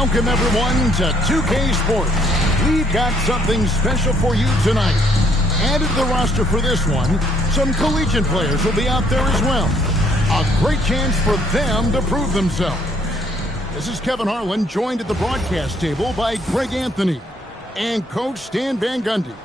Welcome, everyone, to 2K Sports. We've got something special for you tonight. Added to the roster for this one, some collegiate players will be out there as well. A great chance for them to prove themselves. This is Kevin Harlan, joined at the broadcast table by Greg Anthony and Coach Stan Van Gundy.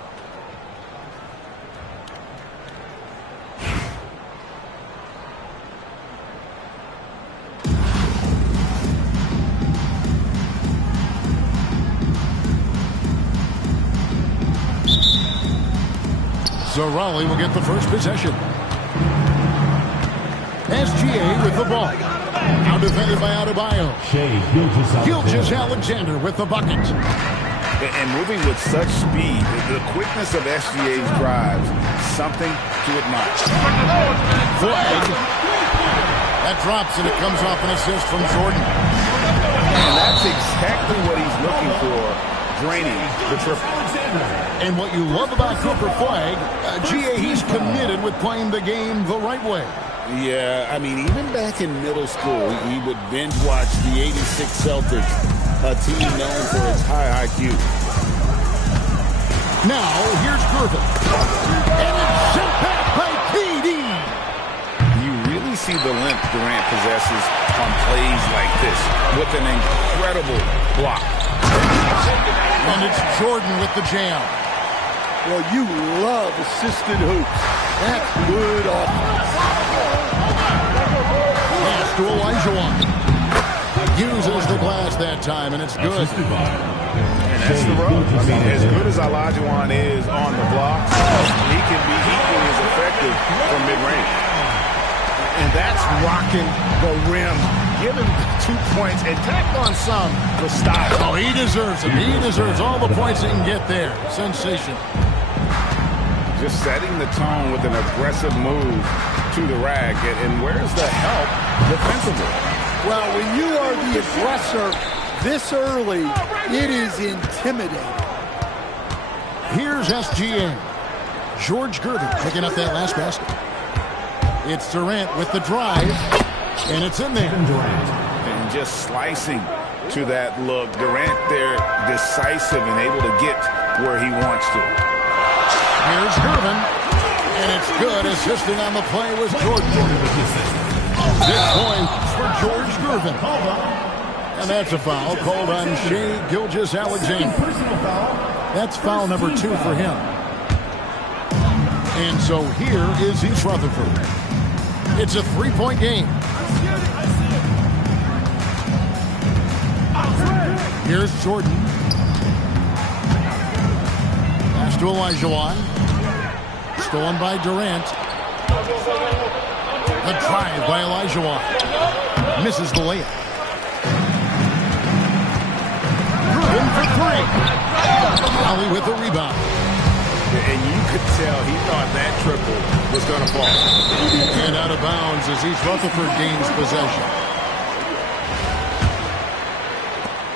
Zarali will get the first possession. SGA with the ball. Now defended by Adebayo. Gilgeous-Alexander with the bucket. And moving with such speed, the quickness of SGA's drives, something to admire. Flag. That drops and it comes off an assist from Jordan. And that's exactly what he's looking for, draining the triple. And what you love about Cooper Flag, GA, he's committed with playing the game the right way. Yeah, I mean, even back in middle school, he would binge watch the '86 Celtics, a team known for its high IQ. Now, here's Gervin. And it's sent back by KD. You really see the limp Durant possesses on plays like this with an incredible block. And it's Jordan with the jam. Well, you love assisted hoops. That's good offense. Pass to Olajuwon. Uses the glass that time, and it's good. And that's the rub. I mean, as good as Olajuwon is on the blocks, he can be equally as effective from mid-range. And that's rocking the rim. Give him 2 points and tack on some with style. Oh, he deserves it. He deserves all the points he can get there. Sensational. Just setting the tone with an aggressive move to the rack. And where's the help defensively? Well, when you are the aggressor this early, it is intimidating. Here's SGA. George Gervin picking up that last basket. It's Durant with the drive, and it's in there. And just slicing to that look. Durant there, decisive and able to get where he wants to. Here's Gervin, and it's good. Assisting on the play was Jordan. 6 points for George Gervin. And that's a foul called on Shai Gilgeous-Alexander. That's foul number 2 for him. And so here is East Rutherford. It's a 3-point game. Here's Jordan. Pass to Olajuwon. Stolen by Durant. The drive by Olajuwon. Misses the layup. Gervin for 3. Ali with the rebound. And you could tell he thought that triple was going to fall. And out of bounds as East Rutherford gains possession.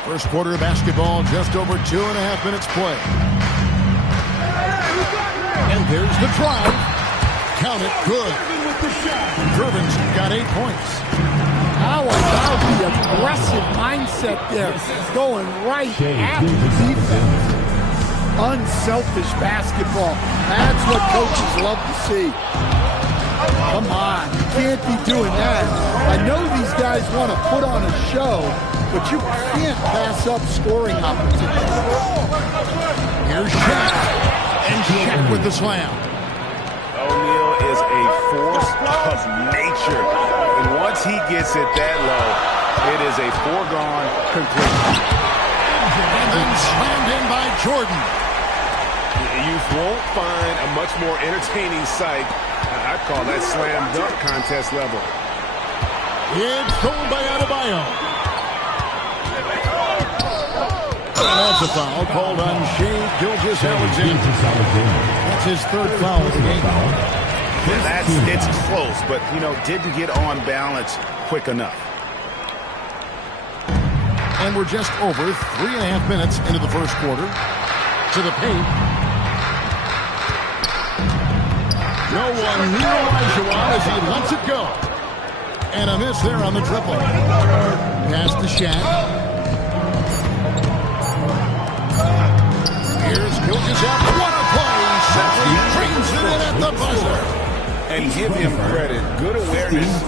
First quarter of basketball, just over 2.5 minutes play. And there's the drive. Count it, good. Gervin's got 8 points. How about the aggressive mindset there, going right at the defense. Unselfish basketball. That's what coaches love to see. Come on, you can't be doing that. I know these guys want to put on a show, but you can't pass up scoring opportunities. Here's Shaq. And Shaq with the slam. O'Neal is a force of nature. And once he gets it that low, it is a foregone conclusion. And then slammed in by Jordan. You won't find a much more entertaining sight. I'd call that slam dunk contest level. It's thrown by Adebayo. And that's a foul called on Shai Gilgeous-Alexander. That's his 3rd foul of the game. And it's close, but, didn't get on balance quick enough. And we're just over 3.5 minutes into the first quarter. To the paint. No one near Olajuwon as he lets it go. And a miss there on the triple. Pass to Shaq. launches out. What a play! Simply drains it in at the buzzer. And give him credit. Good awareness.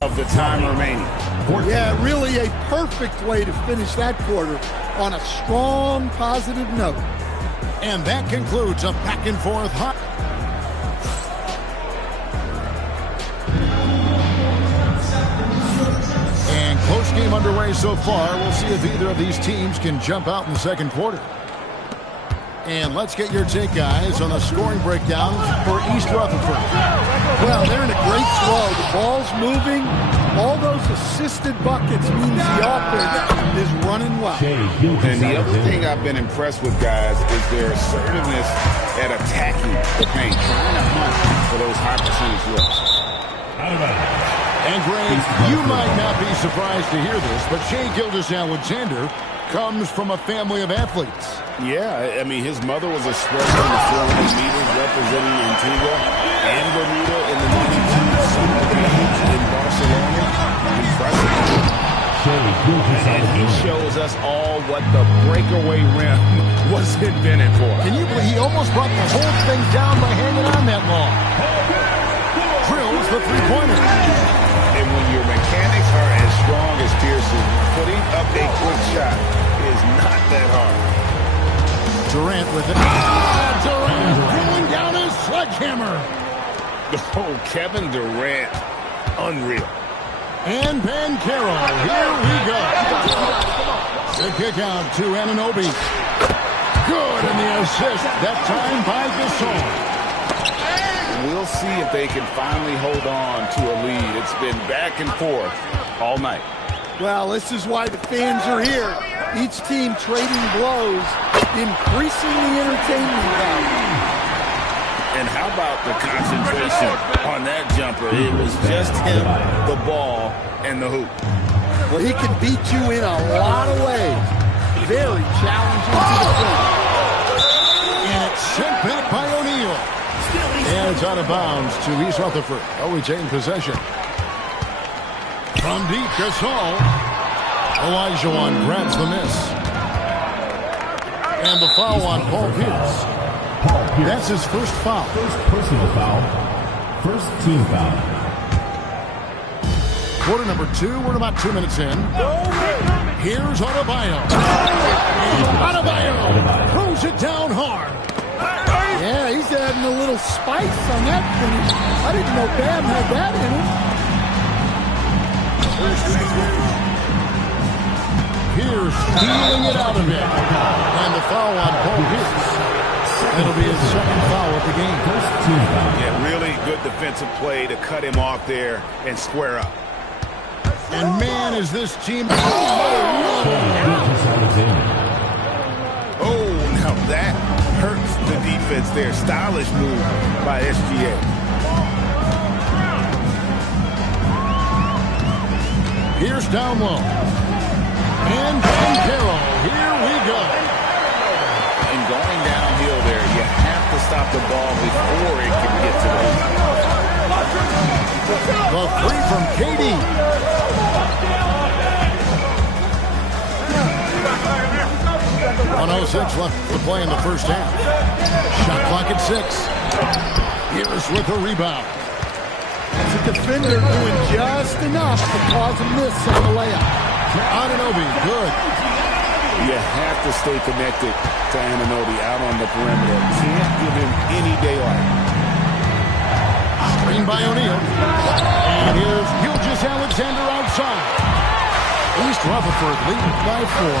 Of the time remaining. Yeah, really a perfect way to finish that quarter on a strong, positive note. And that concludes a back and forth hot. And close game underway so far. We'll see if either of these teams can jump out in the second quarter. And let's get your take, guys, on the scoring breakdown for East Rutherford. Well, they're in a great flow. The ball's moving. All those assisted buckets means the offense is running well. And the other thing I've been impressed with, guys, is their assertiveness at attacking the paint, trying to hunt for those high percentage looks. And Greg, you might not be surprised to hear this, but Shai Gilgeous-Alexander comes from a family of athletes. Yeah, I mean, his mother was a sprinter in the 400 meters representing Antigua and Bermuda in the 92 Summer Games in Barcelona. Impressive. And he shows us all what the breakaway rim was invented for. Can you believe he almost brought the whole thing down by hanging on that long? Drills the three-pointer. And when your mechanics are as strong as Pearson, putting up a quick shot is not that hard. Durant with it. Durant pulling down his sledgehammer. Oh, Kevin Durant. Unreal. And Bancaro. Here we go. The kick out to Anunoby. Good in the assist. That time by Gasol. We'll see if they can finally hold on to a lead. It's been back and forth all night. Well, this is why the fans are here. Each team trading blows, increasing the entertainment value. And how about the concentration on that jumper? It was just him, the ball, and the hoop. Well, he can beat you in a lot of ways. Very challenging to defend. And it's sent back by O'Neal. And it's out of bounds to East Rutherford. OHA in possession. From deep, Gasol. Olajuwon grabs the miss. And the foul on Paul Pierce. That's his first foul. First personal foul. First team foul. Quarter number 2. We're about 2 minutes in. Here's Adebayo. And Adebayo throws it down hard. Yeah, he's adding a little spice on that finish. I didn't know Bam had that in him. Pierce stealing it out of him. And the foul on Paul Pierce. That'll be his second foul of the game. First team foul. Yeah, really good defensive play to cut him off there and square up. And man, is this team... Oh, now that hurts the defense there. Stylish move by SGA. Pierce down low. And Bancaro. Here we go. And going downhill there, you have to stop the ball before it can get to the hoop. The three from KD. 1:06 left to play in the first half. Shot clock at 6. Pierce with a rebound. It's a defender doing just enough to cause a miss on the layup. Anunoby, good. You have to stay connected to Anunoby out on the perimeter. Can't give him any daylight. Screen by O'Neal. And here's Gilgeous-Alexander outside. East Rutherford leading by 4.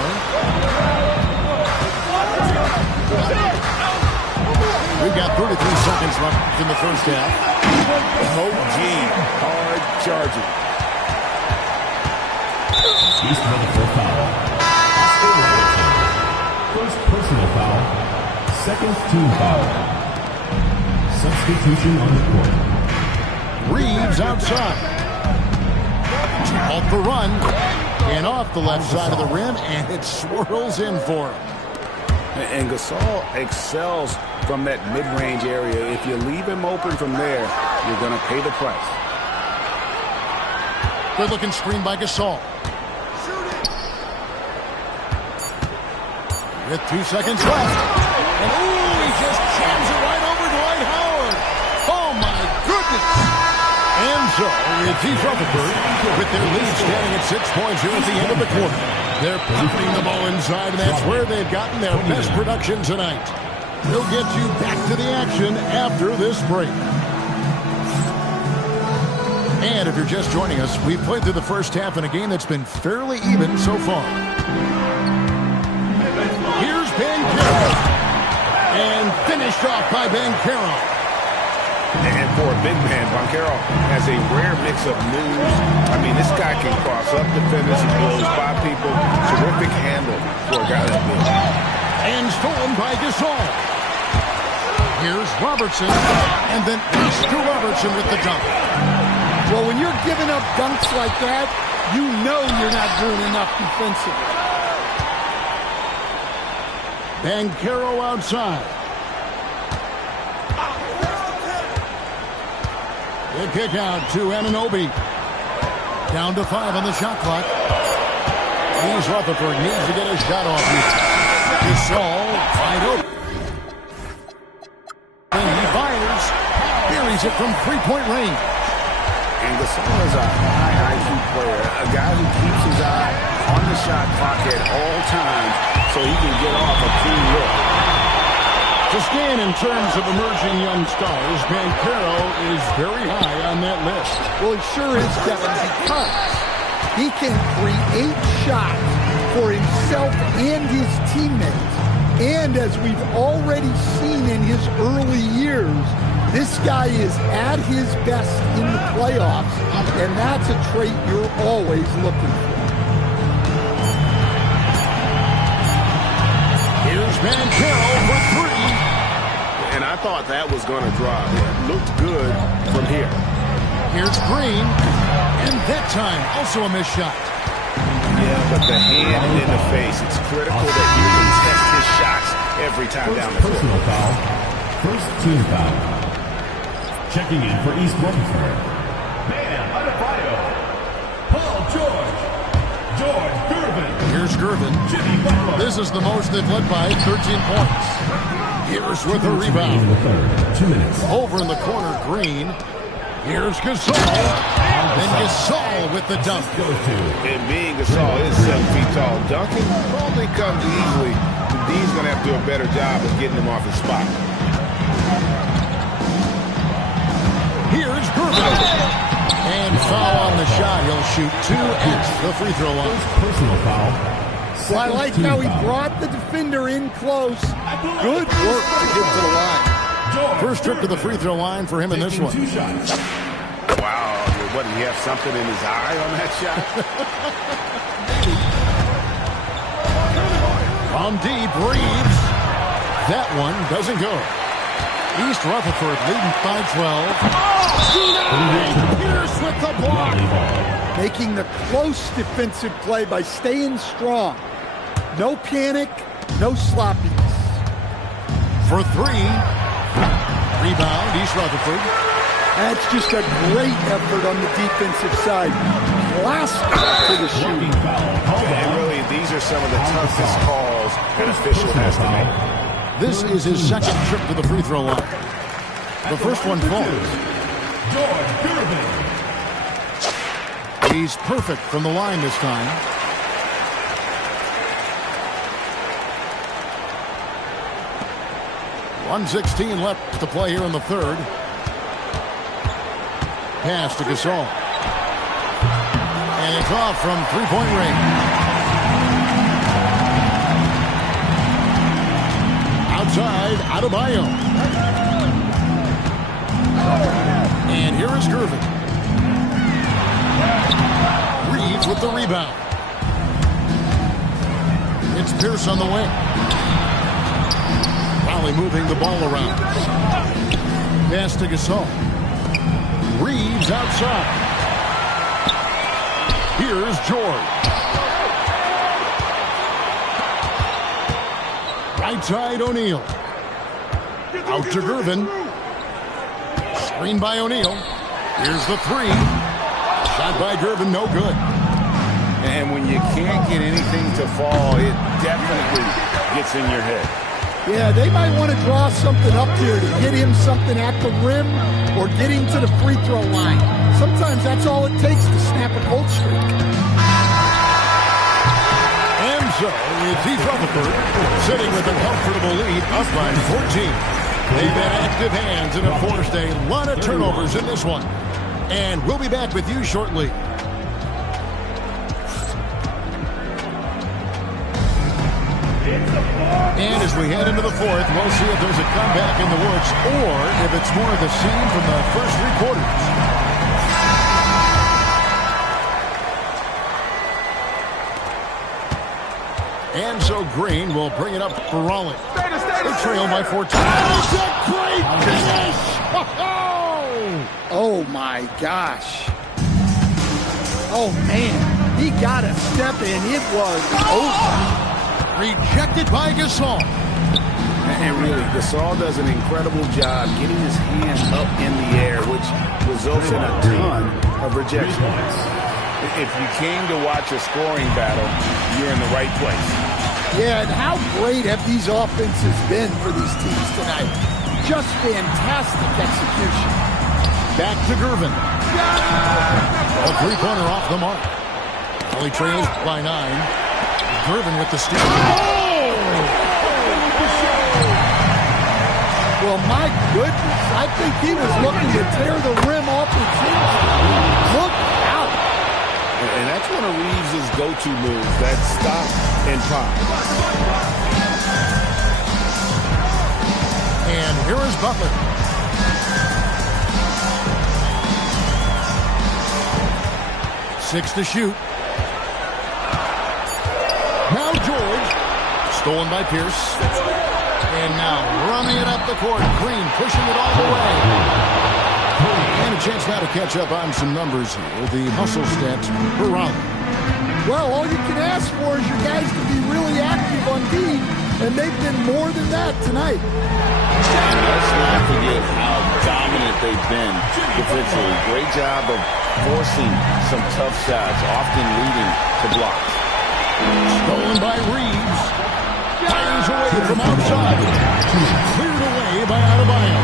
We've got 33 seconds left in the first half. Oh, gee. Hard charging. East Rutherford foul. First personal foul. Second team foul. Substitution on the court. Reeves outside. Off the run. And off the left side of the rim, and it swirls in for him. And Gasol excels from that mid-range area. If you leave him open from there, you're going to pay the price. Good looking screen by Gasol. With 2 seconds left. And he just jams it right over Dwight Howard. Oh my goodness. And so it's East Rutherford with their lead standing at 6 points here at the end of the quarter. They're popping the ball inside, and that's where they've gotten their best production tonight. We'll get you back to the action after this break. And if you're just joining us, we've played through the first half in a game that's been fairly even so far. Here's Banchero. And finished off by Banchero. And for a big man, Banchero has a rare mix of moves. I mean, this guy can cross up defenders, he blows by people. Terrific handle for a guy that big. And stolen by Gasol. Here's Robertson. And then Mr. Robertson with the dunk. Well, when you're giving up dunks like that, you know you're not doing enough defensively. Banchero outside. The kick out to Anunoby. Down to 5 on the shot clock. East Rutherford needs to get a shot off here. Gasol wide open. And he fires. Buries it from 3-point range. And Gasol is a high IQ player, a guy who keeps his eye on the shot clock at all times so he can get off a clean look. To stand in terms of emerging young stars, Banchero is very high on that list. Well, he sure is, Kevin, because he can create shots for himself and his teammates. And as we've already seen in his early years, this guy is at his best in the playoffs, and that's a trait you're always looking for. Here's Banchero for 3. And I thought that was going to drop. It looked good from here. Here's Green. And that time, also a missed shot. Yeah, but the hand in the face, it's critical that you can test his shots every time down the court. Personal foul. First team foul. Checking in for East Rutherford. Bam Adebayo. Paul George. George Gervin. Here's Gervin. Jimmy Butler. This is the most they've led by, 13 points. Here's with a rebound. 2 minutes. Over in the corner, Green. Here's Gasol. Then Gasol with the dunk. And being Gasol is 7 feet tall, dunking probably comes easily. D's going to have to do a better job of getting him off his spot. Here's Gervin. And foul on the shot. He'll shoot 2 at the free throw line. Personal foul. Well, I like how he brought the defender in close. Good work to get to the line. First trip to the free throw line for him in this one. 2 shots. Wow, what, did he have something in his eye on that shot? From deep, Reeves. That one doesn't go. East Rutherford leading by 12. Pierce with the block. Making the close defensive play by staying strong. No panic, no sloppiness. For 3. Rebound, East Rutherford. That's just a great effort on the defensive side. Last to the shooting. And really, these are some of the toughest calls an official has to make. This is his second trip to the free throw line. The first one falls. George Gervin. He's perfect from the line this time. .116 left to play here in the third. Pass to Gasol. And it's off from 3-point range. Outside, Adebayo. And here is Gervin. Reeves with the rebound. It's Pierce on the wing. Raleigh moving the ball around. Pass to Gasol. Reeves outside. Here's George. Right side, O'Neal. Out to Gervin. Screen by O'Neal. Here's the three. Shot by Gervin, no good. And when you can't get anything to fall, it definitely gets in your head. Yeah, they might want to draw something up here to get him something at the rim or get him to the free throw line. Sometimes that's all it takes to snap a cold streak. And so, it's East Rutherford sitting with a comfortable lead up by 14. They've had active hands and have forced a lot of turnovers in this one. And we'll be back with you shortly. And as we head into the fourth, we'll see if there's a comeback in the works or if it's more of the same from the first three quarters. And so Green will bring it up for Raleigh. They trail by 14. It's a great finish! Oh my gosh. Oh man, he got a step in. It was over. Rejected by Gasol. And really, Gasol does an incredible job getting his hand up in the air, which results in a ton of rejections. If you came to watch a scoring battle, you're in the right place. Yeah, and how great have these offenses been for these teams tonight? Just fantastic execution. Back to Gervin. A three-pointer off the mark. Raleigh trails by 9. Gervin with the steal. Well, my goodness. I think he was looking to tear the rim off his hands. Look out. And that's one of Reeves' go-to moves, that stop and pop. And here is Butler. Six to shoot. Now George. Stolen by Pierce. And now running it up the court. Green pushing it all the way. And a chance now to catch up on some numbers here. The hustle stats for Raleigh. Well, all you can ask for is your guys to be really active on D, and they've been more than that tonight. Let's not forget how dominant they've been defensively. Great job of forcing some tough shots, often leading to blocks. Stolen by Reeves. Fires away from outside. Cleared away by Adebayo.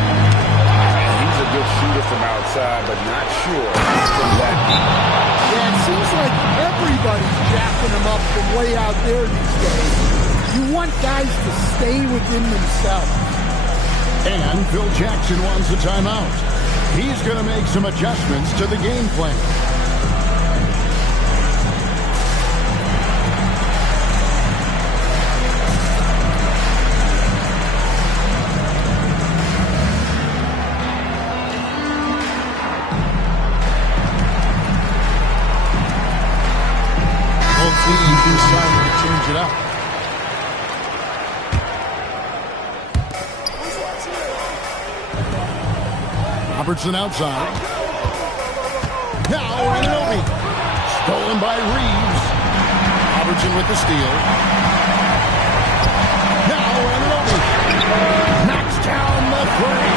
He's a good shooter from outside, but not sure from that deep. Yeah, it seems like everybody's jacking him up from way out there these days. You want guys to stay within themselves. And Phil Jackson wants a timeout. He's going to make some adjustments to the game plan. Decided to change it up. Robertson outside. Now Anunoby. Stolen by Reeves. Robertson with the steal. Now Anunoby. Knocks down the three.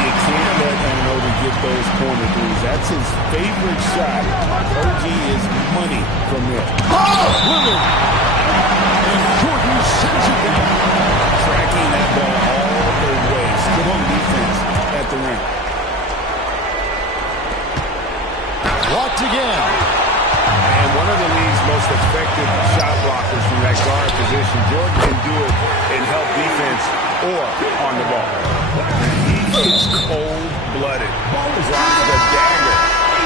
You can't let Anunoby get those corner threes. That's his favorite shot. OG is money from there. Lillard. And Jordan sends it down. Tracking that ball all the way. Still on defense at the rim. Blocked again. And one of the league's most effective shot blockers from that guard position. Jordan can do it in help defense or on the ball. He is cold-blooded. Drops the dagger.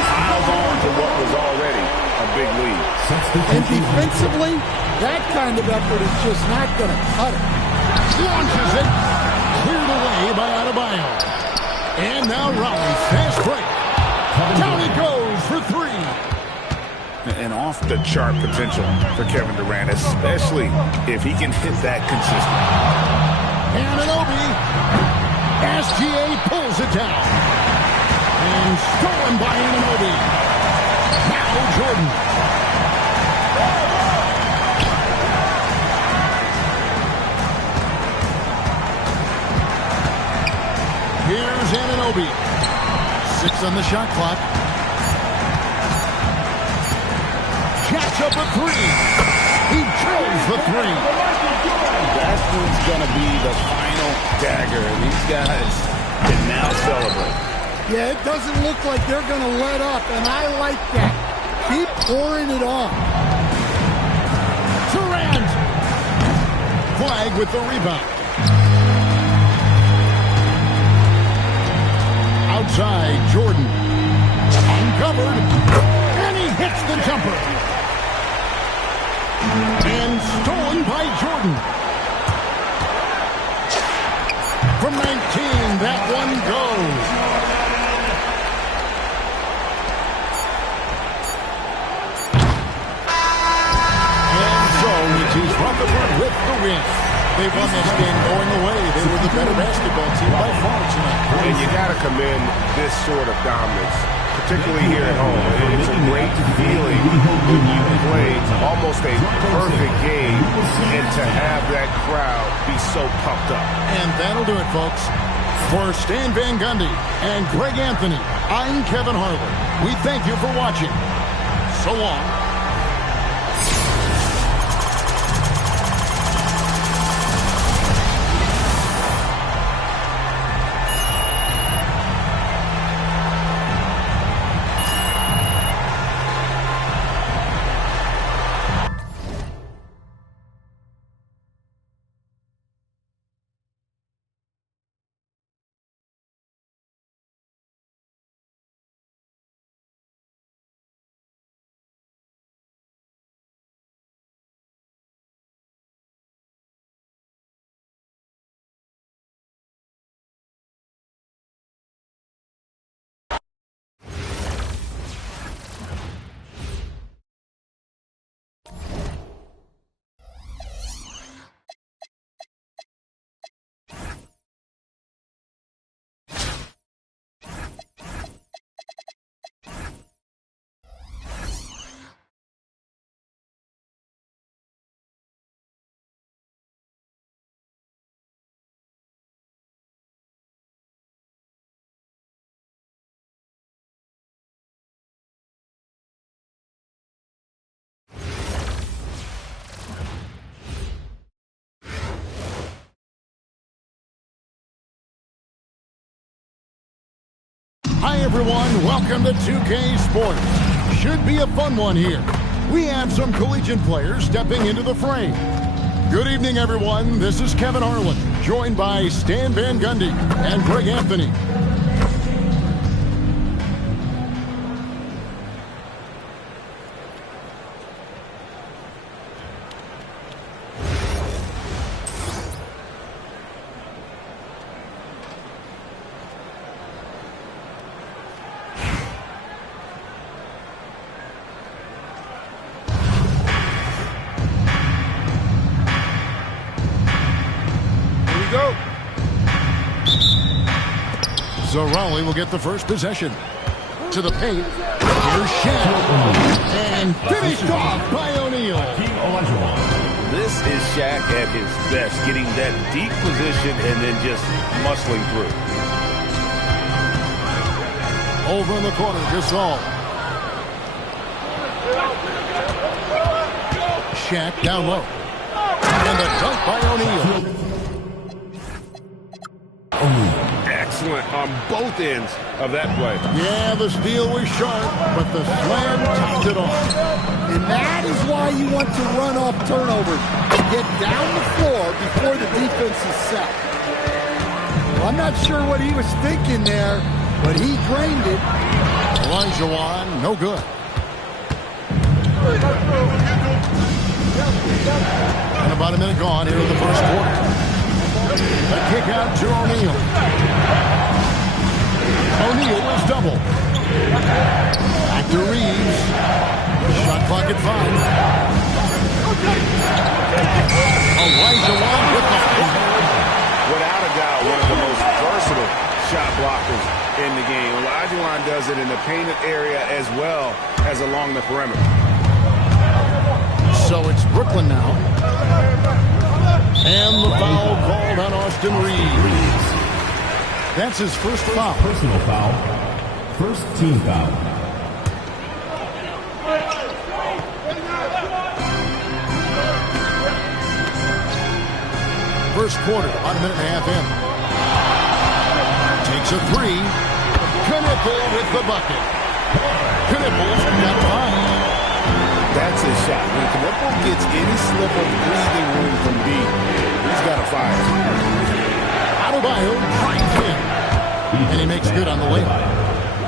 Piles on to what was already a big lead. And defensively, that kind of effort is just not going to cut it. Launches it. Cleared away by Adebayo. And now Raleigh, fast break. Down it goes for three. And off-the-chart potential for Kevin Durant, especially if he can hit that consistently. Anunoby. SGA pulls it down. And stolen by Anunoby. Now Jordan. Here's Anunoby. 6 on the shot clock. Jacks up a 3. He drills the 3. That's what's going to be the final dagger. These guys can now celebrate. Yeah, it doesn't look like they're going to let up, and I like that. Keep pouring it on. Durant. Flag with the rebound. Outside, Jordan. Uncovered. And he hits the jumper. And stolen by Jordan. From 19, that one goes. And so the Chiefs Rutherford with the win. They won this game going away. They were the better basketball team by far tonight. And you got to commend this sort of dominance, particularly here at home. It's a great feeling when you play almost a perfect game and to have that crowd be so pumped up. And that'll do it, folks. For Stan Van Gundy and Greg Anthony, I'm Kevin Harlan. We thank you for watching. So long. Hi, everyone. Welcome to 2K Sports. Should be a fun one here. We have some collegiate players stepping into the frame. Good evening, everyone. This is Kevin Harlan, joined by Stan Van Gundy and Greg Anthony. Zarali will get the first possession. To the paint. Here's Shaq. And finished off by O'Neal. This is Shaq at his best, getting that deep position and then just muscling through. Over in the corner, Gasol. Shaq down low. And a dunk by O'Neal. Excellent on both ends of that play. Yeah, the steal was sharp, but the slam topped it off. And that is why you want to run off turnovers. Get down the floor before the defense is set. Well, I'm not sure what he was thinking there, but he drained it. Elijah Wan, no good. And about a minute gone here in the first quarter. A kick out to O'Neal. O'Neal was double. Back to Reeves. Shot clock make it 5. Olajuwon with the pick. Without a doubt, one of the most versatile shot blockers in the game. Olajuwon does it in the painted area as well as along the perimeter. So it's Brooklyn now. And the foul called on Austin Reeves. That's his first foul. Personal foul. First team foul. First quarter, 1 minute and a half in. Takes a 3. Knipple with the bucket. Knipple's got 5. That's his shot. When Knipple gets any slip of breathing room from B, he's got a fire. Adebayo drives in. And he makes good on the layup.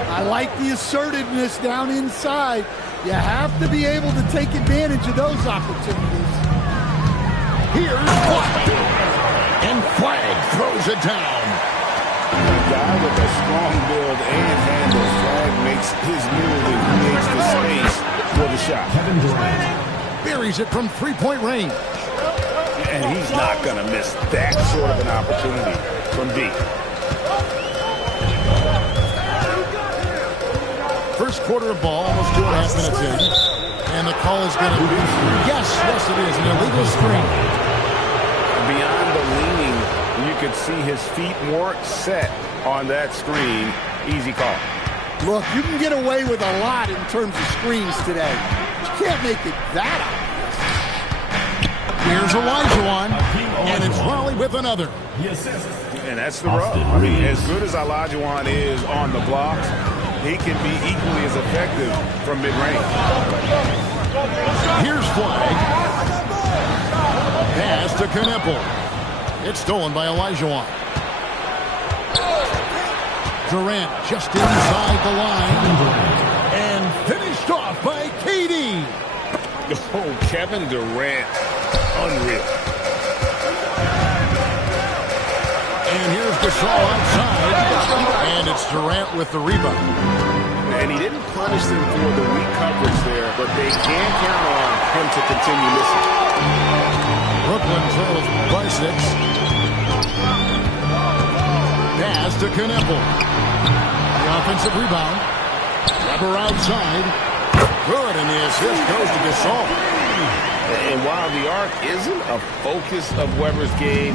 I like the assertiveness down inside. You have to be able to take advantage of those opportunities. Here's Flag. And Flag throws it down. A guy with a strong build and handle. Flag makes his move and creates the space for the shot. Kevin Durant buries it from three-point range. And he's not going to miss that sort of an opportunity from B. First quarter of ball, almost 2.5 minutes in. And the call is going to be, yes, it is, an illegal screen. Beyond the leaning, you could see his feet weren't set on that screen. Easy call. Look, you can get away with a lot in terms of screens today. You can't make it that obvious. Here's Olajuwon, and it's Raleigh with another. And that's the rub. I mean, as good as Olajuwon is on the blocks, he can be equally as effective from mid-range. Here's Flag. Pass to Knipple. It's stolen by Olajuwon. Durant just inside the line. And finished off by KD. Oh, Kevin Durant. Unreal. And here's Gasol outside. And it's Durant with the rebound. And he didn't punish them for the weak coverage there, but they can count on him to continue missing. Brooklyn trails by 6. Pass to Knipple. The offensive rebound. Weber outside. Good, and the assist goes to Gasol. And while the arc isn't a focus of Weber's game,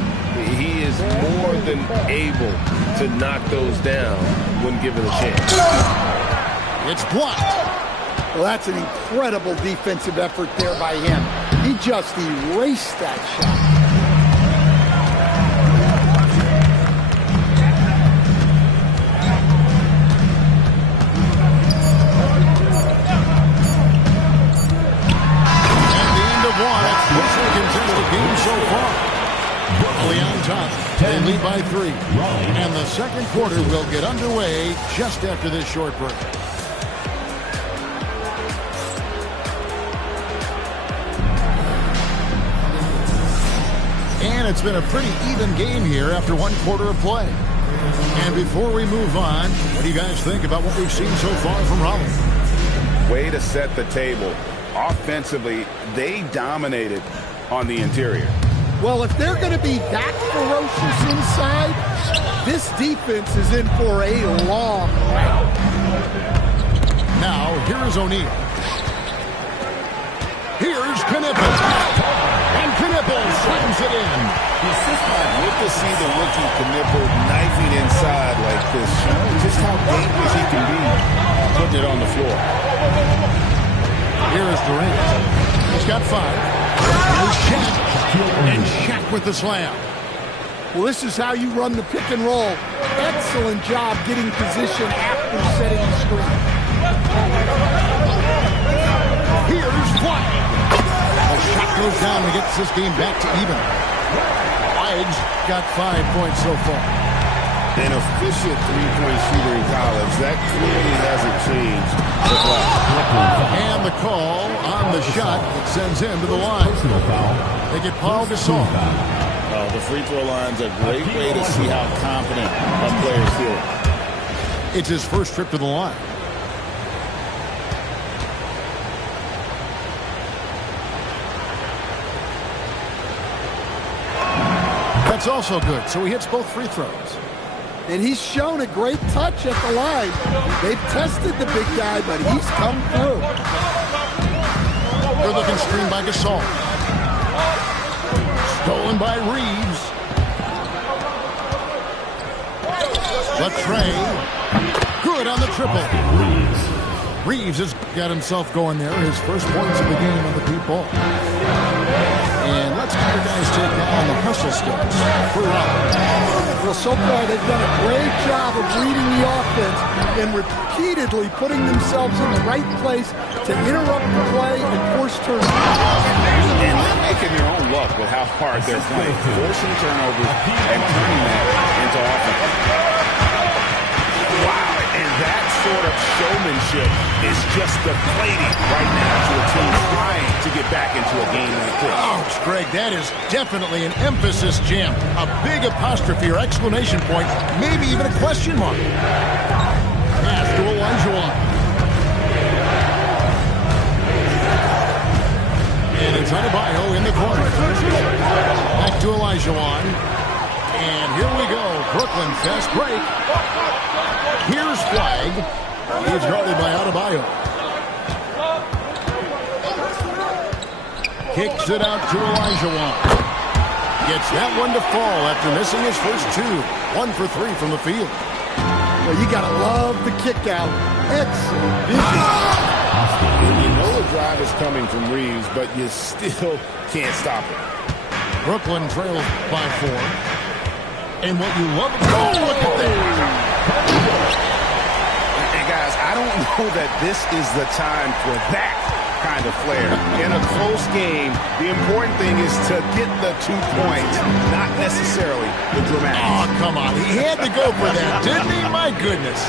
he is more than able to knock those down when given a chance. It's blocked. Well, that's an incredible defensive effort there by him. He just erased that shot. Game so far. Brooklyn on top. They lead by 3. And the second quarter will get underway just after this short break. And it's been a pretty even game here after 1 quarter of play. And before we move on, what do you guys think about what we've seen so far from Raleigh? Way to set the table. Offensively, they dominated on the interior. Well, if they're going to be that ferocious inside, this defense is in for a long round. Now, here's O'Neal. Here's Knipple. And Knipple slams it in. Good to see the rookie Knipple knifing inside like this. Just how dangerous he can be putting it on the floor. Here is Durant. He's got 5. Here's Shaq. And Shaq with the slam. Well, this is how you run the pick and roll. Excellent job getting position after setting the screen. Here's Flag. The shot goes down and gets this game back to even. Flag's got 5 points so far. An efficient three-point shooter in college. That clearly hasn't changed. And the call on the shot that sends him to the line. They get Paul Gasol. The free throw line's a great way to see how confident a player's feeling. It's his first trip to the line. That's also good, so he hits both free throws. And he's shown a great touch at the line. They've tested the big guy, but he's come through. Good looking screen by Gasol. Stolen by Reeves. Latrey. Good on the triple. Reeves has got himself going there. His first points of the game on the deep ball. And let's have the guys take on the hustle skills for Raleigh. Well, so far they've done a great job of reading the offense and repeatedly putting themselves in the right place to interrupt the play and force turnovers. And they're making their own luck with how hard they're playing, forcing turnovers and turning that into offense. Wow, and that sort of showmanship is just deflating right now to a team trying to get back into a game like this. Ouch, Greg, that is definitely an emphasis jam. A big apostrophe or exclamation point, maybe even a question mark. Pass to Olajuwon. And it's Adebayo in the corner. Back to Olajuwon. And here we go. Brooklyn fast break. Here's Flag. He's guarded by Adebayo. Kicks it out to Olajuwon. Gets that one to fall after missing his first two. 1 for 3 from the field. Well, you got to love the kick out. Excellent vision. You know a drive is coming from Reeves, but you still can't stop it. Brooklyn trails by 4. And what you love, oh, look at that. And guys, I don't know that this is the time for that kind of flair. In a close game, the important thing is to get the 2 points, not necessarily the dramatics. Oh, come on. He had to go for that, didn't he? My goodness.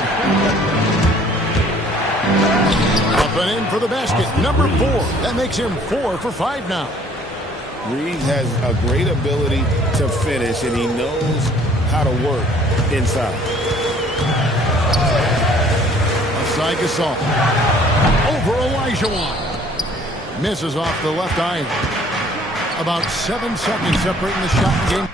Up and in for the basket. Number 4. That makes him 4 for 5 now. Reeves has a great ability to finish, and he knows how to work inside. Outside Gasol. Over Olajuwon. Misses off the left eye. About 7 seconds separating the shot and game.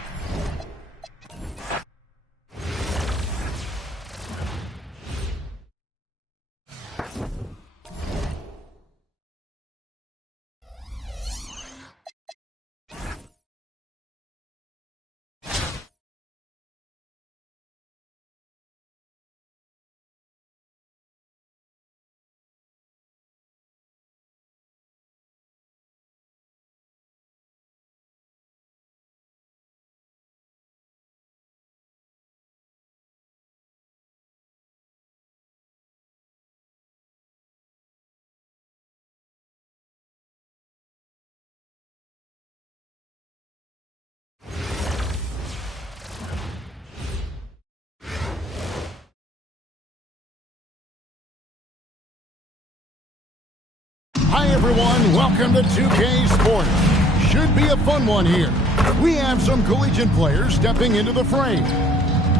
Hi, everyone. Welcome to 2K Sports. Should be a fun one here. We have some collegiate players stepping into the fray.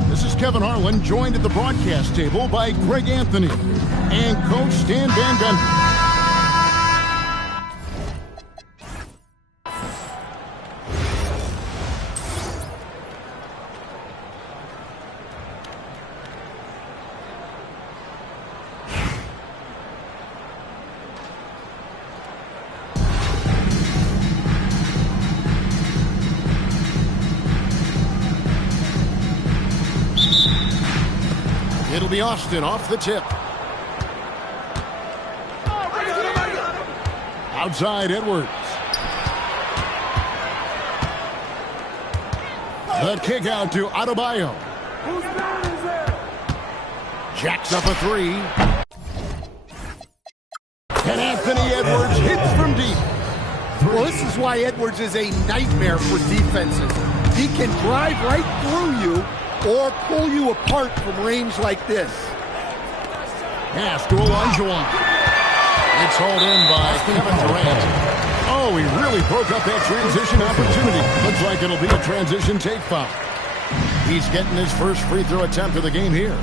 This is Kevin Harlan, joined at the broadcast table by Greg Anthony and Coach Stan Van Gundy. It'll be Austin off the tip. Outside Edwards. The kick out to Adebayo. Jacks up a 3. And Anthony Edwards hits from deep. Well, this is why Edwards is a nightmare for defenses. He can drive right through you or pull you apart from range like this. Pass to Olajuwon. It's hauled in by Kevin Durant. Oh, he really broke up that transition opportunity. Looks like it'll be a transition take foul. He's getting his first free throw attempt of the game here.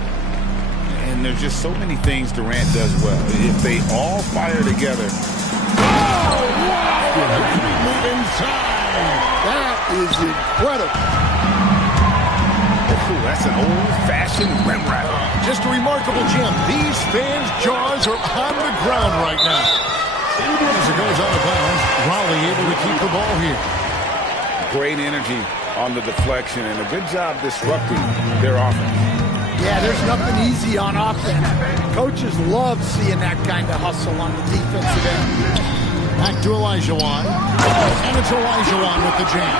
And there's just so many things Durant does well. If they all fire together. Oh, wow! Move inside. That is incredible. That's an old-fashioned rim wrap. Just a remarkable gem. These fans' jaws are on the ground right now. As it goes out of bounds, Raleigh able to keep the ball here. Great energy on the deflection and a good job disrupting their offense. Yeah, there's nothing easy on offense. Coaches love seeing that kind of hustle on the defensive end. Back to Olajuwon. And it's Olajuwon with the jam.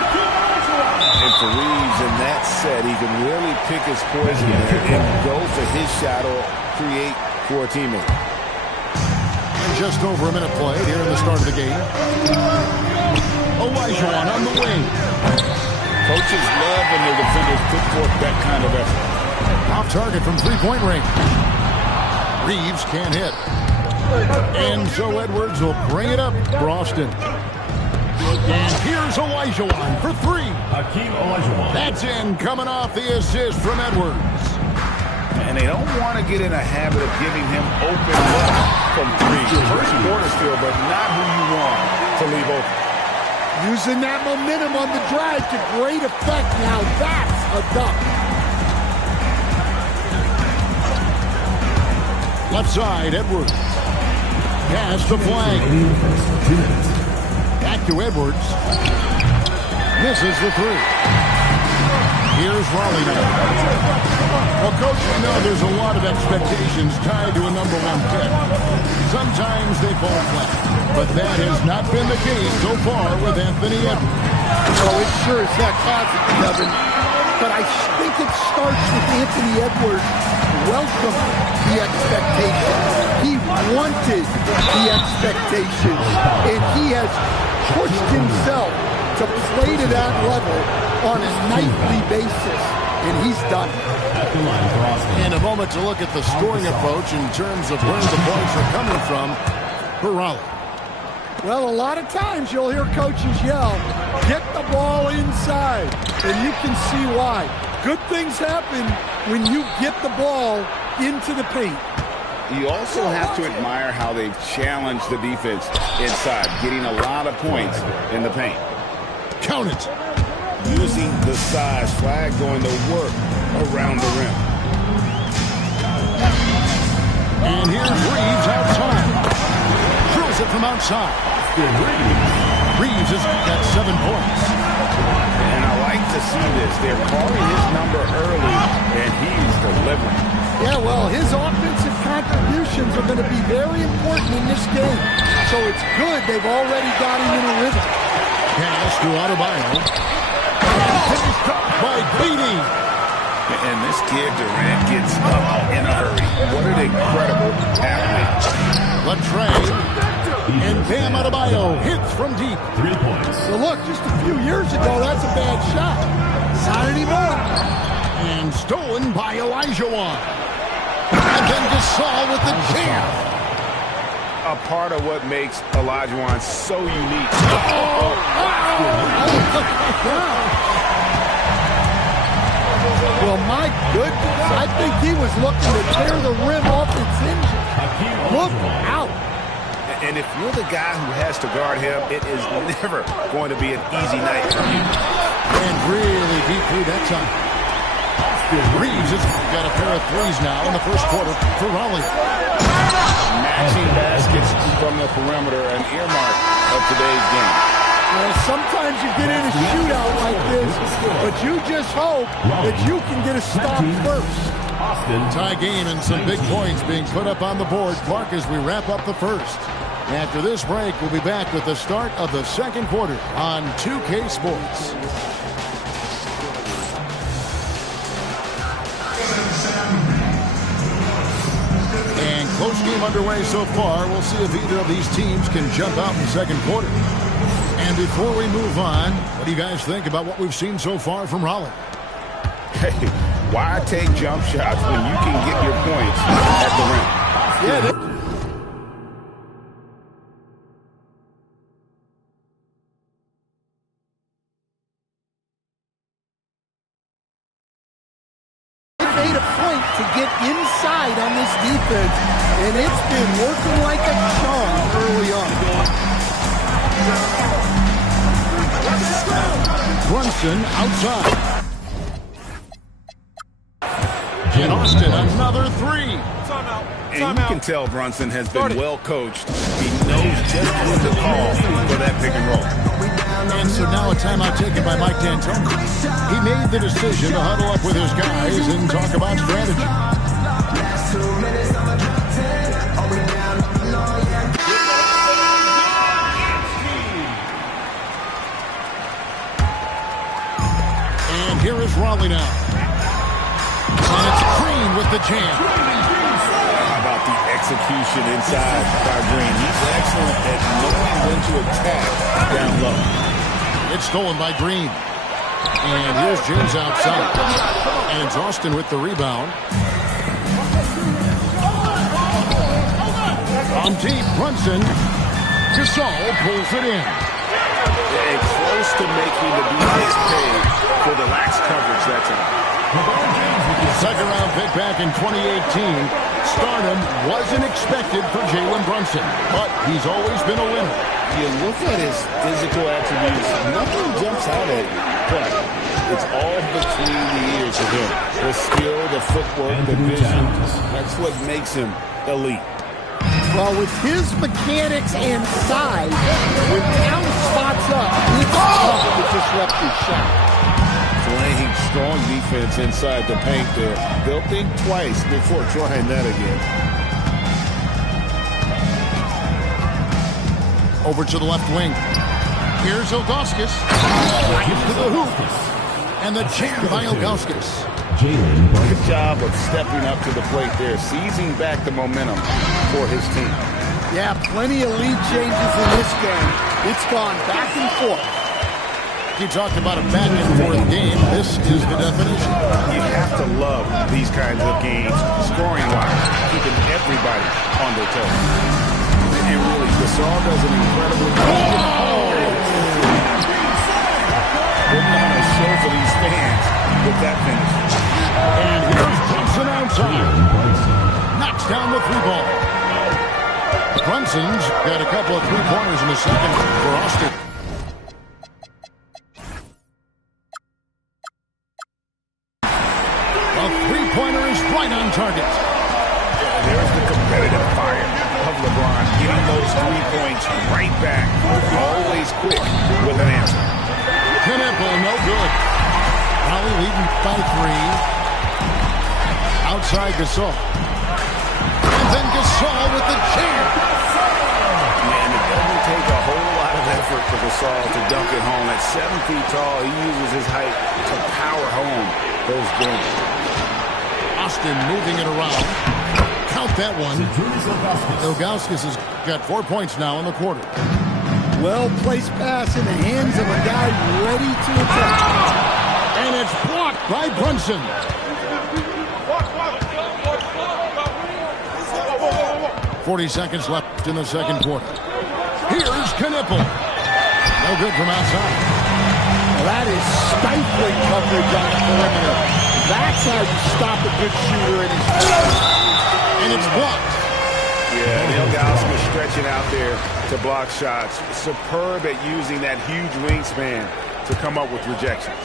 And for Reeves in that set, he can really pick his poison there and go for his shot or create for a teammate. And just over a minute played here in the start of the game. Olajuwon on the wing. Coaches love when their defenders put forth that kind of effort. Off target from three-point range. Reeves can't hit. And so Edwards will bring it up for Austin. And here's Olajuwon for three. Hakeem Olajuwon. That's in, coming off the assist from Edwards. And they don't want to get in a habit of giving him open looks from three. First quarter still, but not who you want to leave open. Using that momentum on the drive to great effect. Now that's a dunk. Left side, Edwards. Pass the flag. Back to Edwards. Misses the three. Here's Raleigh now. Well, Coach, we know there's a lot of expectations tied to a number one pick. Sometimes they fall flat, but that has not been the case so far with Anthony Edwards. Oh, it sure as heck hasn't, Kevin. But I think it starts with Anthony Edwards welcoming the expectations. He wanted the expectations, and he has pushed himself to play to that level on a nightly basis, and he's done it. And a moment to look at the scoring approach in terms of where the points are coming from for Raleigh. Well, a lot of times you'll hear coaches yell, get the ball inside, and you can see why. Good things happen when you get the ball into the paint. You also have to admire how they've challenged the defense inside, getting a lot of points in the paint. Count it. Using the size, flag going to work around the rim. And here's Reeves outside. Drills it from outside. Reeves has got 7 points. And I like to see this. They're calling his number early, and he's delivering. Yeah, well, his offensive contributions are going to be very important in this game. So it's good they've already got him in a rhythm. Pass to Adebayo. And finished up by Beatty. And this kid, Durant, gets up in a hurry. What an incredible athlete. Latrey. And Bam Adebayo hits from deep. 3 points. Well, look, just a few years ago, that's a bad shot. Not anymore. And stolen by Olajuwon. And then Gasol with the jam. A part of what makes Olajuwon so unique. Well, my goodness, I think he was looking to tear the rim off its hinges. Look out. And if you're the guy who has to guard him, it is never going to be an easy night for you. And really deep through that time. Reeves has got a pair of threes now in the first quarter for Raleigh. Matching baskets from the perimeter, an earmark of today's game. Well, sometimes you get in a shootout like this, but you just hope that you can get a stop first. Tie game and some big points being put up on the board. Clark, as we wrap up the first. After this break, we'll be back with the start of the second quarter on 2K Sports. And close game underway so far. We'll see if either of these teams can jump out in the second quarter. And before we move on, what do you guys think about what we've seen so far from Raleigh? Hey, why take jump shots when you can get your points at the rim? Yeah, Made a point to get inside on this defense, and it's been working like a charm early on. Brunson outside. And Austin, another three. And you can tell Brunson has been well coached. He knows just what to call for that pick and roll. And so now a timeout taken by Mike D'Antoni. He made the decision to huddle up with his guys and talk about strategy. And here is Raleigh now. And it's Green with the jam. How about the execution inside by Green? He's excellent at knowing when to attack down low. It's stolen by Green. And here's James outside. And it's Austin with the rebound. On deep, Brunson. Gasol pulls it in. And close to making the defense pay for the lax coverage that time. Second round pick back in 2018. Stardom wasn't expected for Jalen Brunson, but he's always been a winner. You look at his physical attributes, nothing jumps out at you, but it's all between the ears of him. The skill, the footwork, the vision, that's what makes him elite. Well, with his mechanics and size, when town spots up, it's tough to disrupt his shot. Playing strong defense inside the paint there. They'll think twice before trying that again. Over to the left wing. Here's Ilgauskas. Right into the hoop. And the jam by Ilgauskas. Good job of stepping up to the plate there, seizing back the momentum for his team. Yeah, plenty of lead changes in this game. It's gone back and forth. You talked about a back and forth game. This is the definition. You have to love these kinds of games, scoring-wise, keeping everybody on their toes. And really, Gasol does an incredible job. We're going to show for these fans with that finish. And here's Brunson outside. Knocks down the three ball. Brunson's got a couple of three-pointers in the second for Austin. A three-pointer is right on target. There's the competitive fire of LeBron, getting those 3 points right back. Always quick with an answer. Knipple, no good. Raleigh leading by 3. Outside Gasol. And then Gasol with the jam. Man, it doesn't take a whole lot of effort for Gasol to dunk it home. At 7 feet tall, he uses his height to power home those games. Austin moving it around. Count that one. Ilgauskas has got 4 points now in the quarter. Well-placed pass in the hands of a guy ready to attack. And it's blocked by Brunson. 40 seconds left in the second quarter. Here's Knipple. No good from outside. Well, that is stifling coverage on the perimeter. That's how you stop a good shooter in his face. And it's blocked. Yeah, Ilgauskas stretching out there to block shots. Superb at using that huge wingspan to come up with rejections.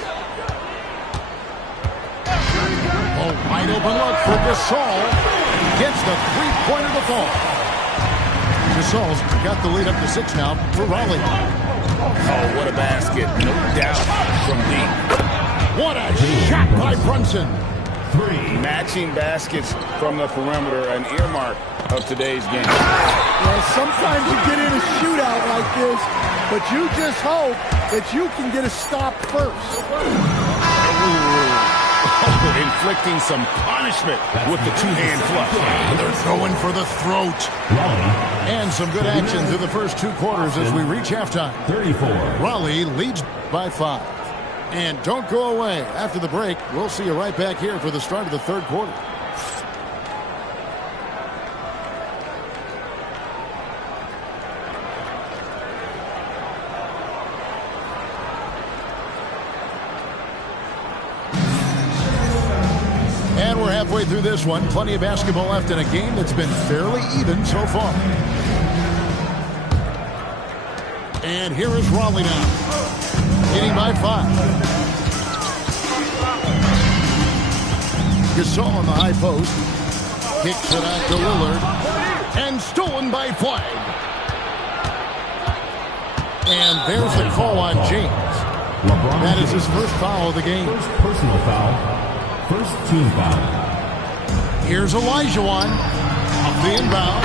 Oh, wide open look for Gasol. Gets the three-pointer to fall. Gasol's got the lead up to 6 now for Raleigh. Oh, what a basket. No doubt from deep. What a shot by Brunson. 3 matching baskets from the perimeter, an earmark of today's game. Well, sometimes you get in a shootout like this, but you just hope that you can get a stop first. Inflicting some punishment with the two-hand flush. They're going for the throat. And some good action through the first 2 quarters as we reach halftime. 34. Raleigh leads by 5. And don't go away. After the break, we'll see you right back here for the start of the third quarter. And we're halfway through this one. Plenty of basketball left in a game that's been fairly even so far. And here is Raleigh now. Leading by 5. Gasol on the high post. Kicks it out to Lillard. And stolen by Flag. And there's the call on James. That is his first foul of the game. First personal foul. First team foul. Here's Olajuwon. Off the inbound.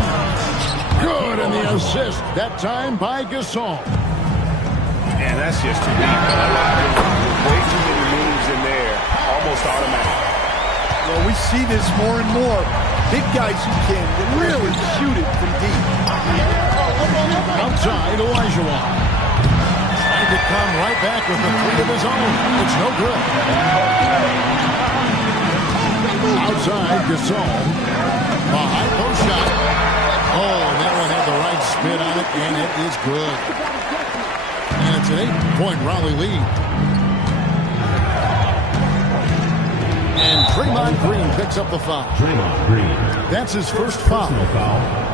Good, and the assist. That time by Gasol. Man, that's just too deep. Way too many moves in there. Almost automatic. Well, we see this more and more. Big guys who can really shoot it from deep. Outside, Olajuwon. Trying to come right back with a three of his own. It's no good. Outside, Gasol. A high post shot. Oh, and that one had the right spin on it, and it is good. And it's an 8-point Raleigh lead. And Draymond Green picks up the foul. Draymond Green. That's his first foul. Personal foul.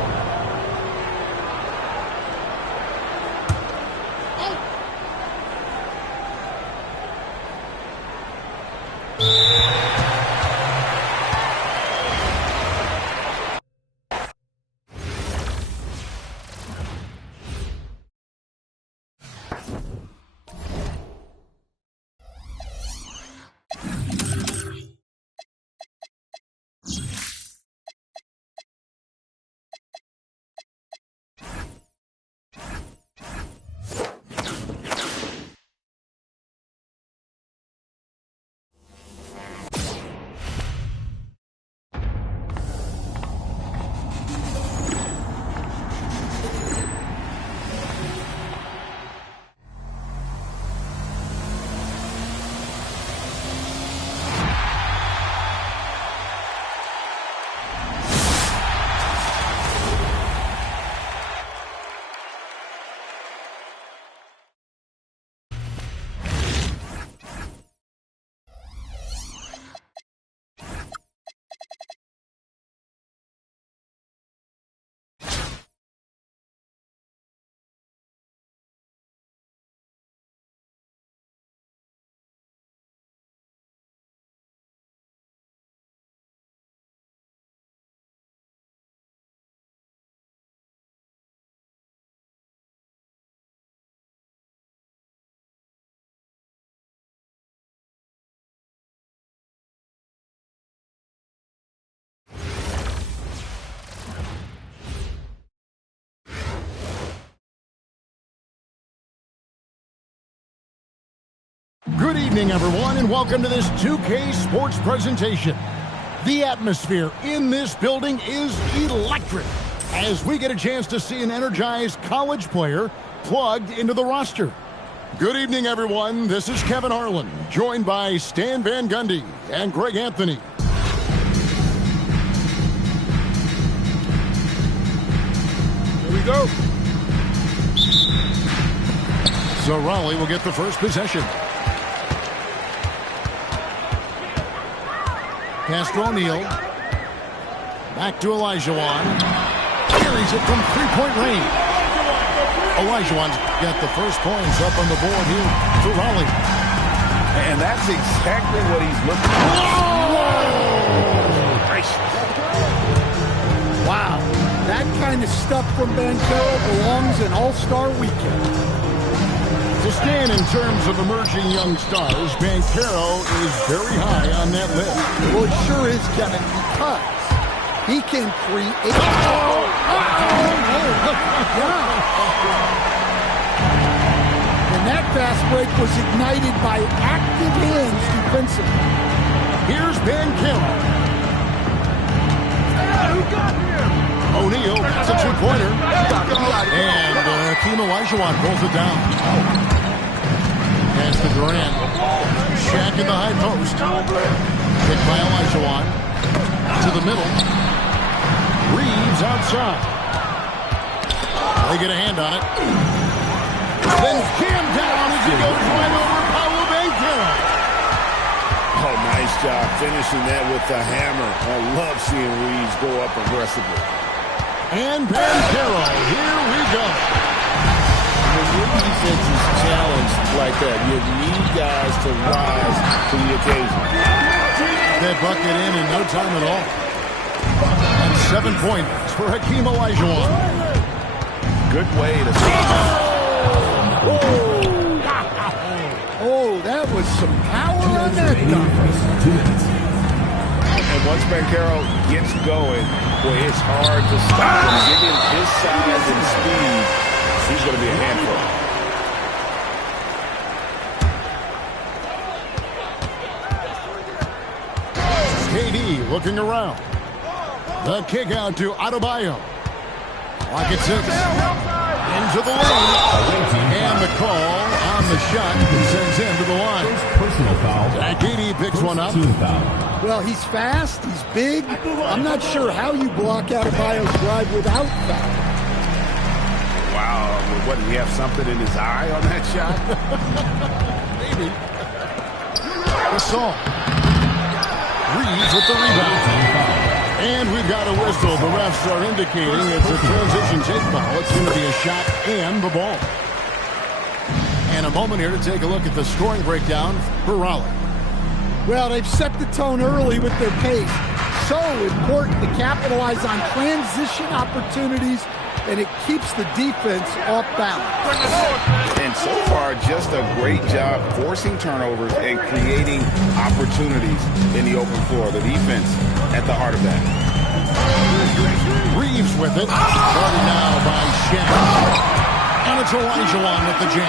Good evening, everyone, and welcome to this 2K Sports presentation. The atmosphere in this building is electric as we get a chance to see an energized college player plugged into the roster. Good evening, everyone. This is Kevin Harlan, joined by Stan Van Gundy and Greg Anthony. Here we go. So Raleigh will get the first possession. Pass to O'Neal. Back to Olajuwon. Carries it from three-point range. Olajuwon's got the first points up on the board here for Raleigh. And that's exactly what he's looking for. Wow. That kind of stuff from Banchero belongs in All-Star Weekend. To stand in terms of emerging young stars, Banchero is very high on that list. Well, it sure is, Kevin, because he can create... And that fast break was ignited by active hands defensively. Here's Banchero. O'Neal, that's a two-pointer. And Hakeem Olajuwon pulls it down. Pass to Durant. Shaq in the high post. Picked by Olajuwon. To the middle. Reeves outside. They get a hand on it. Then jammed down as he goes right over Paolo Banchero. Oh, nice job finishing that with the hammer. I love seeing Reeves go up aggressively. And Banchero, here we go. When your defense is challenged like that, you need guys to rise to the occasion. that bucket in no time at all. And 7 points for Hakeem Olajuwon. Good way to start. Oh, that was some power on that dunk. And once Banchero gets going, boy, it's hard to stop him. Given his size and speed, he's going to be a handful. KD looking around. The kick out to Adebayo. Clock at 6. Into the lane. And the call on the shot sends him to the line. Personal foul. KD picks one up. Team foul. Well, he's fast, he's big. I'm not sure how you block Adebayo's drive without foul. Wow, what, did he have something in his eye on that shot? Maybe. Gasol. Reeves with the rebound. And we've got a whistle. The refs are indicating it's a transition take foul. It's going to be a shot and the ball. And a moment here to take a look at the scoring breakdown for Raleigh. Well, they've set the tone early with their pace. So important to capitalize on transition opportunities, and it keeps the defense off balance. And so far, just a great job forcing turnovers and creating opportunities in the open floor. The defense at the heart of that. Reeves with it. Started now by Shaq. And it's Olajuwon with the jam.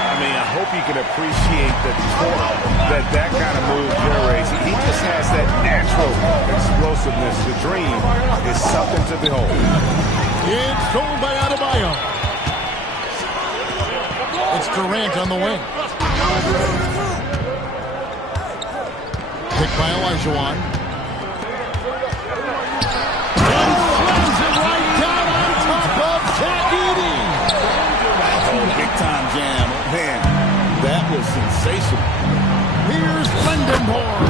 I mean, I hope you can appreciate the torque that kind of move generates. He just has that natural explosiveness. The dream is something to behold. It's stolen by Adebayo. It's Durant on the wing. Picked by Olajuwon. And slams it right down on top of Takiti. Oh, big time jam. Man, that was sensational. Here's Lindenborg.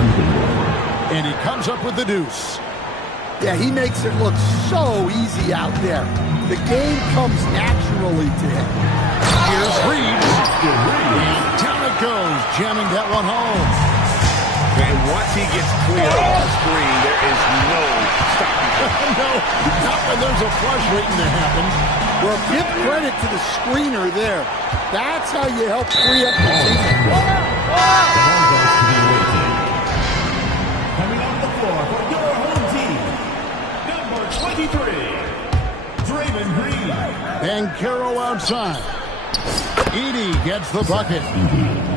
And he comes up with the deuce. Yeah, he makes it look so easy out there. The game comes naturally to him. Here's Reeves. And down it goes, jamming that one home. And once he gets clear of the screen, there is no stopping him. No, not when there's a flush waiting to happen. Well, give credit to the screener there. That's how you help free up the team. Coming off the floor for your home team, number 23, Draymond Green. Banchero outside. Edey gets the bucket.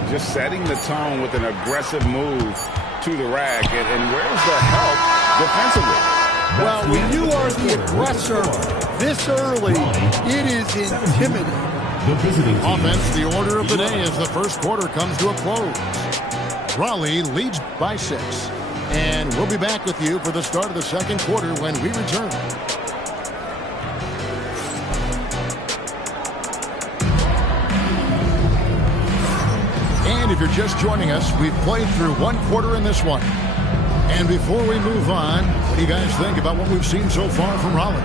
Just setting the tone with an aggressive move to the rack. And where's the help defensively? Well, when you are the aggressor this early, it is intimidating. The visiting team. Offense, the order of the day as the first quarter comes to a close. Raleigh leads by 6. And we'll be back with you for the start of the second quarter when we return. And if you're just joining us, we've played through one quarter in this one. And before we move on, what do you guys think about what we've seen so far from Raleigh?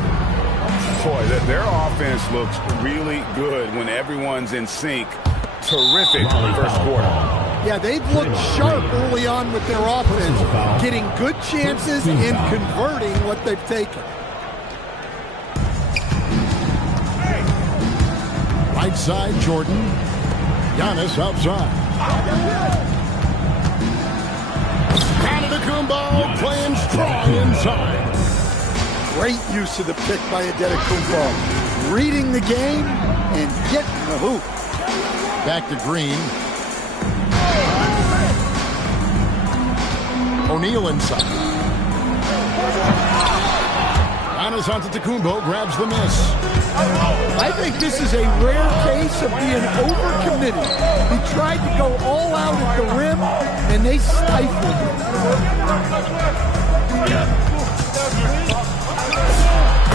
Boy, their offense looks really good when everyone's in sync. Terrific first quarter. Yeah, they've looked sharp early on with their offense, getting good chances and converting what they've taken. Right side, Jordan. Giannis outside. Antetokounmpo playing strong inside. Great use of the pick by Antetokounmpo. Reading the game and getting the hoop. Back to Green. O'Neal inside. Giannis Antetokounmpo grabs the miss. I think this is a rare case of being overcommitted. He tried to go all out at the rim, and they stifled him.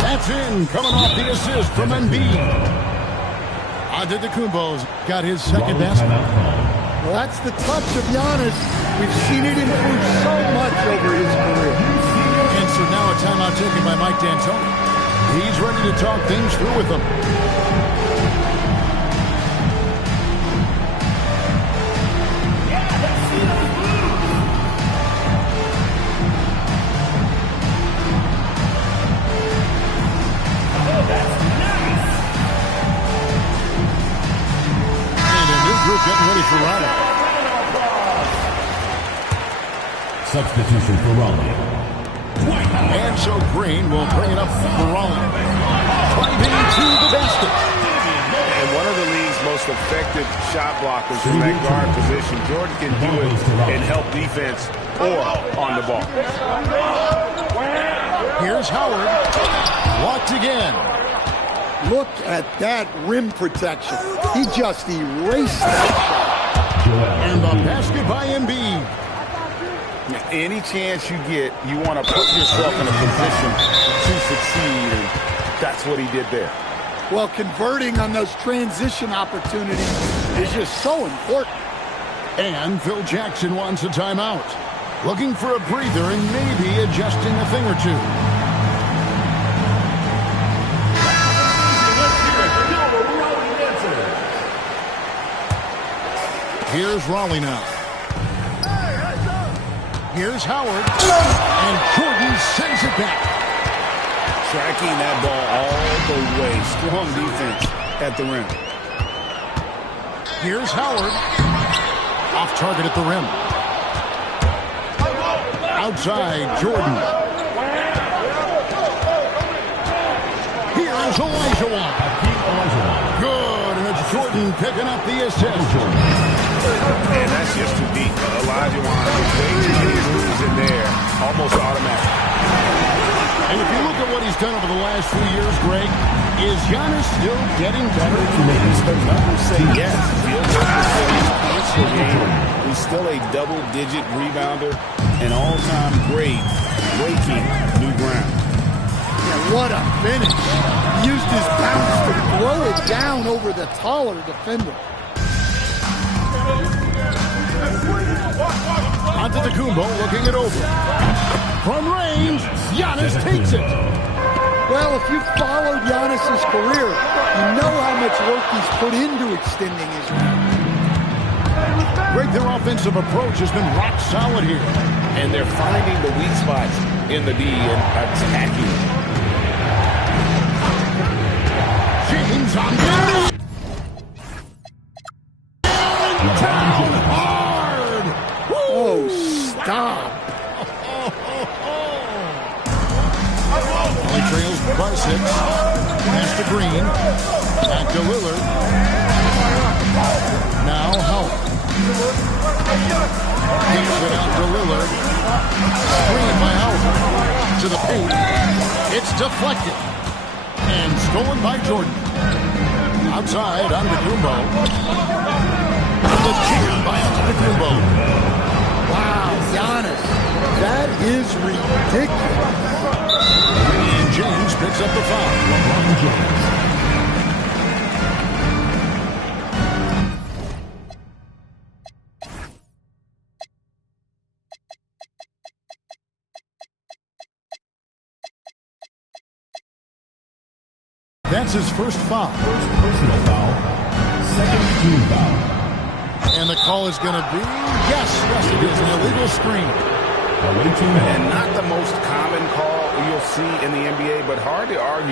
That's in, coming off the assist from Embiid. Antetokounmpo's got his second basket. Well, that's the touch of Giannis. We've seen it improve so much over his career. And so now a timeout taken by Mike D'Antoni. He's ready to talk things through with them. changes for Raleigh. Substitution for Raleigh. And so Green will bring it up for Raleigh. Driving to the basket. And one of the league's most effective shot blockers in that guard position. Jordan can do it and help defense or on the ball. Here's Howard. Blocked again. Look at that rim protection. He just erased that shot. And the basket by Embiid. Any chance you get, you want to put yourself in a position to succeed, and that's what he did there. Well, converting on those transition opportunities is just so important. And Phil Jackson wants a timeout. Looking for a breather and maybe adjusting a thing or two. Here's Raleigh now. Here's Howard. And Jordan sends it back. Tracking that ball all the way. Strong defense at the rim. Here's Howard. Off target at the rim. Outside, Jordan. Here's Elijah. Good, and it's Jordan picking up the assist. Man, that's just too deep. Elijah with way too many moves in there. Almost automatic. And if you look at what he's done over the last few years, Greg, is Giannis still getting better? The numbers say yes. Field goal percentage, points per game. He's still a double-digit rebounder, an all-time great, breaking new ground. Yeah, what a finish. He used his bounce to throw it down over the taller defender. Antetokounmpo looking it over. From range, Giannis takes it. Well, if you've followed Giannis's career, you know how much work he's put into extending his range. Greg, their offensive approach has been rock solid here. And they're finding the weak spots in the D and attacking it. James on the hard. Oh, stop. Only trails by 6. Pass to Green. Back to Lillard. Now Howard. Kicks it out to Lillard. Screen by Howard. To the paint. It's deflected. And stolen by Jordan. Outside, Antetokounmpo. The jam by Antetokounmpo. Wow, Giannis. That is ridiculous. And James picks up the foul. LeBron James. That's his first foul. First personal foul. Second team foul. And the call is going to be, yes, it is an illegal screen. And not the most common call you'll see in the NBA, but hard to argue